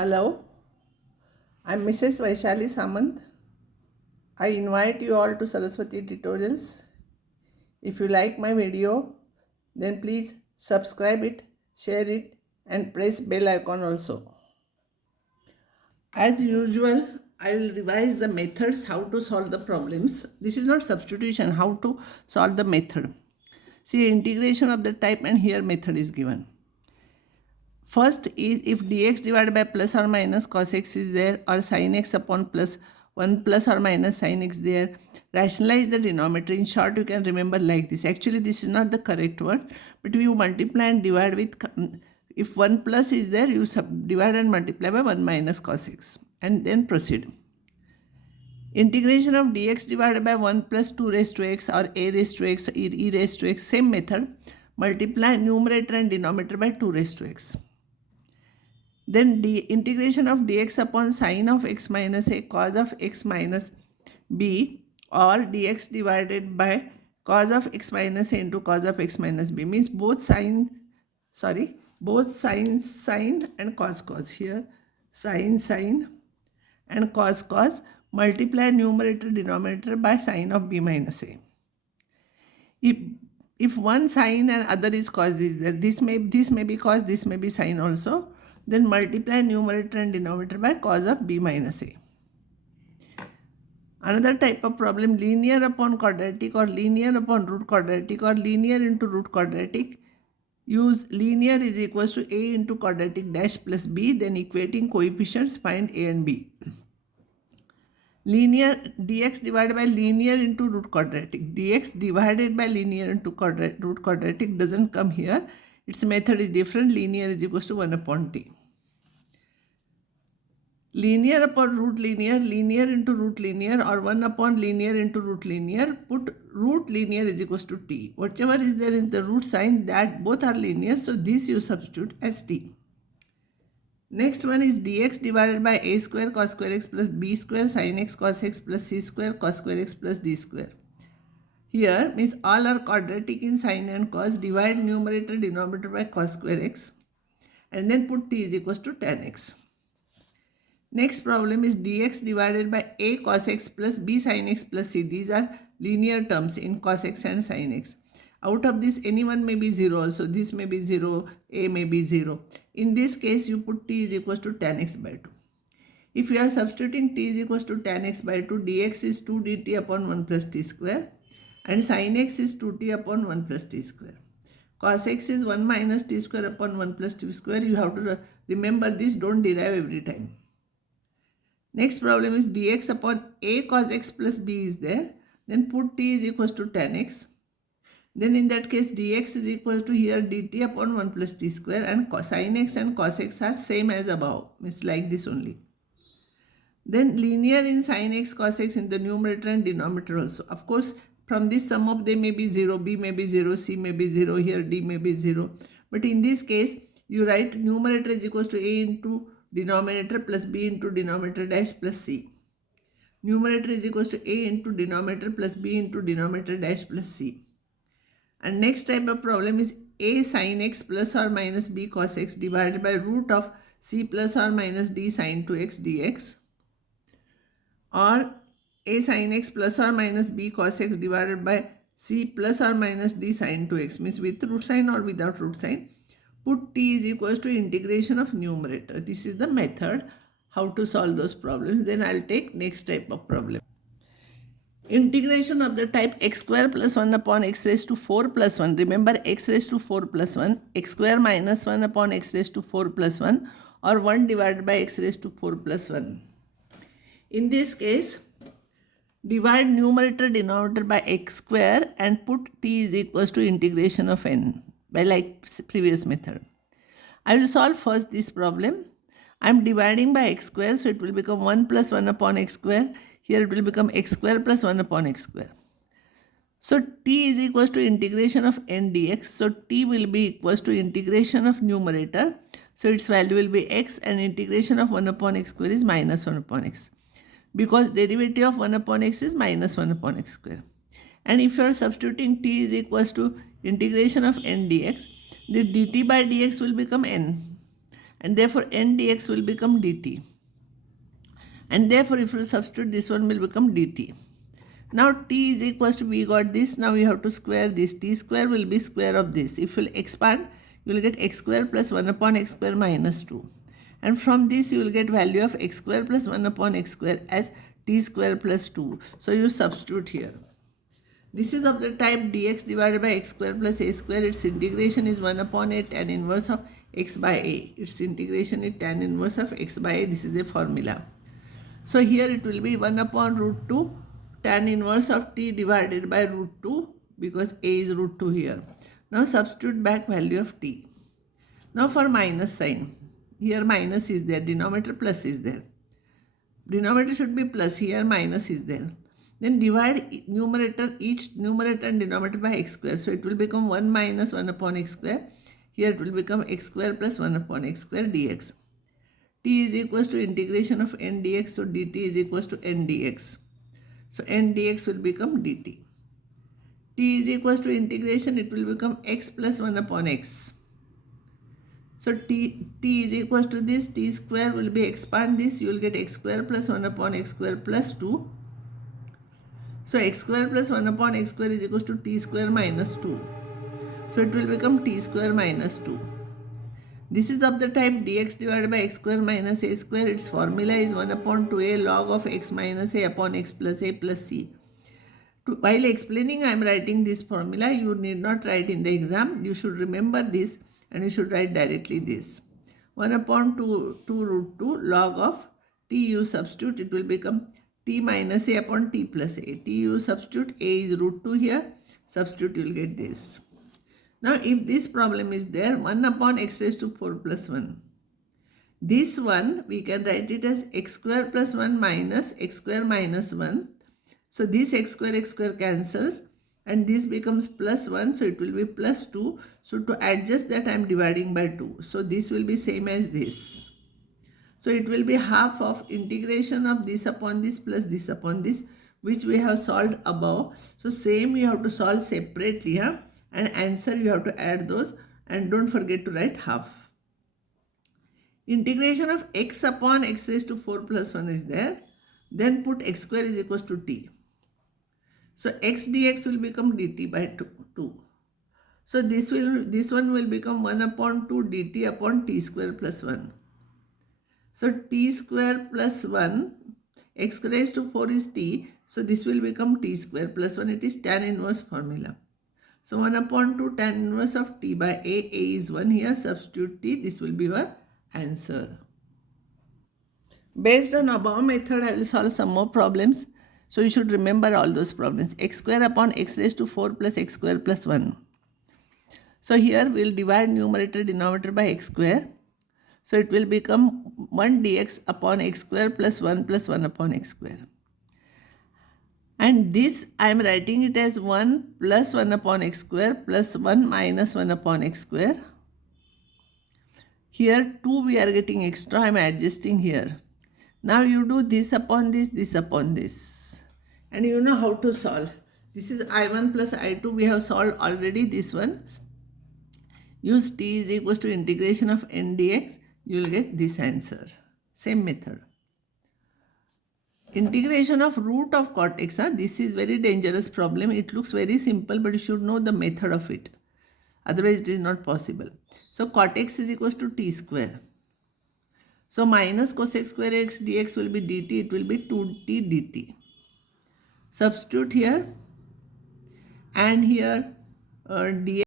Hello, I'm Mrs. Vaishali Samant. I invite you all to Saraswati tutorials. If you like my video, then please subscribe it, share it, and press bell icon also. As usual, I will revise the methods how to solve the problems. This is not substitution, how to solve the method. See, integration of the type, and here method is given. First is if dx divided by plus or minus cos x is there, or sin x upon plus 1 plus or minus sin x there, rationalize the denominator. In short, you can remember like this. Actually, this is not the correct word, but you multiply and divide with, if 1 plus is there, you divide and multiply by 1 minus cos x and then proceed. Integration of dx divided by 1 plus 2 raised to x or a raised to x or e raised to x, same method. Multiply numerator and denominator by 2 raised to x. Then integration of dx upon sine of x minus a cos of x minus b, or dx divided by cos of x minus a into cos of x minus b, means both sine and cos. Here sine and cos, multiply numerator denominator by sine of b minus a. If one sine and other is cos is there, this may be cos, this may be sine also. Then multiply numerator and denominator by cos of b minus a. Another type of problem, linear upon quadratic or linear upon root quadratic or linear into root quadratic. Use linear is equals to a into quadratic dash plus b, then equating coefficients, find a and b. Linear dx divided by linear into root quadratic. Dx divided by linear into root quadratic doesn't come here. Its method is different. Linear is equals to 1 upon t. Linear upon root linear, linear into root linear, or 1 upon linear into root linear. Put root linear is equals to t. Whatever is there in the root sign, that both are linear, so this you substitute as t. Next one is dx divided by a square cos square x plus b square sin x cos x plus c square cos square x plus d square. Here means all are quadratic in sin and cos. Divide numerator denominator by cos square x and then put t is equals to tan x. Next problem is dx divided by a cos x plus b sin x plus c. These are linear terms in cos x and sin x. Out of this, any one may be 0 also. This may be 0, a may be 0. In this case, you put t is equals to tan x by 2. If you are substituting t is equals to tan x by 2, dx is 2 dt upon 1 plus t square and sin x is 2t upon 1 plus t square. Cos x is 1 minus t square upon 1 plus t square. You have to remember this, don't derive every time. Next problem is dx upon a cos x plus b is there. Then put t is equals to tan x. Then in that case dx is equals to here dt upon 1 plus t square, and sin x and cos x are same as above. It's like this only. Then linear in sin x cos x in the numerator and denominator also. Of course, from this sum of they may be 0, b may be 0, c may be 0, here d may be 0. But in this case, you write numerator is equals to a into denominator plus b into denominator dash plus c. Numerator is equals to a into denominator plus b into denominator dash plus c. And next type of problem is a sin x plus or minus b cos x divided by root of c plus or minus d sin 2x dx, or a sin x plus or minus b cos x divided by c plus or minus d sin 2x, means with root sign or without root sign. Put t is equals to integration of numerator. This is the method how to solve those problems. Then I'll take next type of problem. Integration of the type x square plus 1 upon x raised to 4 plus 1. Remember, x raised to 4 plus 1, x square minus 1 upon x raised to 4 plus 1, or 1 divided by x raised to 4 plus 1. In this case, divide numerator denominator by x square and put t is equals to integration of n by like previous method. I will solve first this problem. I am dividing by x square, so it will become 1 plus 1 upon x square. Here it will become x square plus 1 upon x square. So t is equals to integration of n dx. So t will be equals to integration of numerator. So its value will be x, and integration of 1 upon x square is minus 1 upon x. Because derivative of 1 upon x is minus 1 upon x square. And if you are substituting t is equals to integration of n dx, the dt by dx will become n. and therefore n dx will become dt. And therefore if you substitute, this one will become dt. Now t is equals to, we got this, now we have to square this. T square will be square of this. If you will expand, you will get x square plus 1 upon x square minus 2. And from this you will get value of x square plus 1 upon x square as t square plus 2. So you substitute here. This is of the type dx divided by x square plus a square. Its integration is 1 upon a tan inverse of x by a. Its integration is tan inverse of x by a. This is a formula. So here it will be 1 upon root 2 tan inverse of t divided by root 2, because a is root 2 here. Now substitute back value of t. Now for minus sign. Here minus is there, denominator plus is there. Denominator should be plus, here minus is there. Then divide numerator, each numerator and denominator by x square. So it will become 1 minus 1 upon x square. Here it will become x square plus 1 upon x square dx. T is equals to integration of n dx. So dt is equals to n dx. So n dx will become dt. T is equals to integration, it will become x plus 1 upon x. So t is equals to this, t square will be expand this, you will get x square plus 1 upon x square plus 2. So x square plus 1 upon x square is equals to t square minus 2. So it will become t square minus 2. This is of the type dx divided by x square minus a square. Its formula is 1 upon 2a log of x minus a upon x plus a plus c. While explaining, I am writing this formula. You need not write in the exam. You should remember this and you should write directly this. 1 upon 2 root 2 log of t you substitute, it will become t minus a upon t plus a. T you substitute, a is root 2 here. Substitute, you will get this. Now if this problem is there, 1 upon x raised to 4 plus 1. This one we can write it as x square plus 1 minus x square minus 1. So this x square cancels and this becomes plus 1. So it will be plus 2. So to adjust that I am dividing by 2. So this will be same as this. So it will be half of integration of this upon this plus this upon this, which we have solved above. So same you have to solve separately. And answer you have to add those, and don't forget to write half. Integration of x upon x raised to 4 plus 1 is there. Then put x square is equals to t. So x dx will become dt by 2. So this one will become 1 upon 2 dt upon t square plus 1. So t square plus 1, x raised to 4 is t. So this will become t square plus 1. It is tan inverse formula. So 1 upon 2 tan inverse of t by a is 1 here. Substitute t. This will be your answer. Based on above method, I will solve some more problems. So you should remember all those problems. X square upon x raised to 4 plus x square plus 1. So here we will divide numerator denominator by x square. So it will become 1 dx upon x square plus 1 upon x square. And this I am writing it as 1 plus 1 upon x square plus 1 minus 1 upon x square. Here 2 we are getting extra, I am adjusting here. Now you do this upon this upon this. And you know how to solve. This is I1 plus I2, we have solved already this one. Use t is equals to integration of n dx, you will get this answer. Same method. Integration of root of cot x. This is very dangerous problem. It looks very simple, but you should know the method of it. Otherwise it is not possible. So cot x is equals to t square. So minus cosec square x dx will be dt. It will be 2t dt. Substitute here and here dx